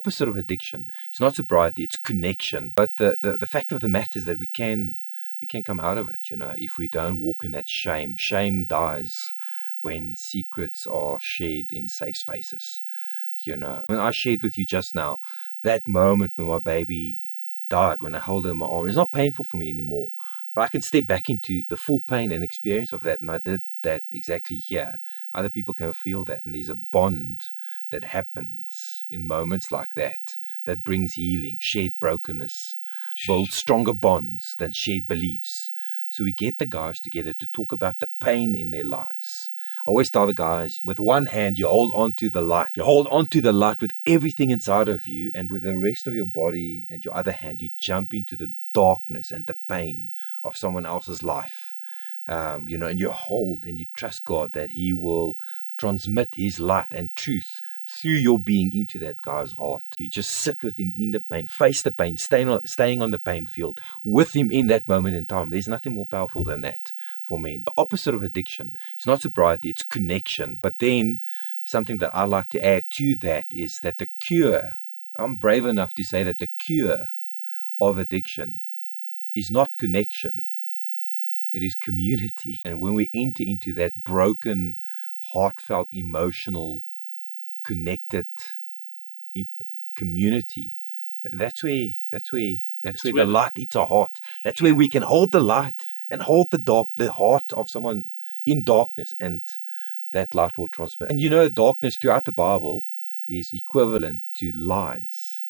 opposite of addiction. It's not sobriety, it's connection. But the fact of the matter is that we can come out of it, if we don't walk in that shame. Shame dies when secrets are shared in safe spaces. When I shared with you just now, that moment when my baby died, when I held her in my arm, it's not painful for me anymore. But I can step back into the full pain and experience of that, and I did that exactly here. Other people can feel that, and there's a bond that happens in moments like that brings healing. Shared brokenness builds stronger bonds than shared beliefs. So we get the guys together to talk about the pain in their lives. I always tell the guys, with one hand you hold on to the light. You hold on to the light with everything inside of you, and with the rest of your body and your other hand you jump into the darkness and the pain of someone else's life. And you hold and you trust God that He will transmit His light and truth through your being into that guy's heart. You just sit with him in the pain, face the pain, staying on the pain field with him in that moment in time. There's nothing more powerful than that for me. The opposite of addiction, it's not sobriety, it's connection. But then something that I like to add to that is that the cure, I'm brave enough to say that the cure of addiction is not connection, it is community. And when we enter into that broken, heartfelt, emotional, connected community, that's where the light eats our heart. That's where we can hold the light and hold the heart of someone in darkness, and that light will transmit. And darkness throughout the Bible is equivalent to lies.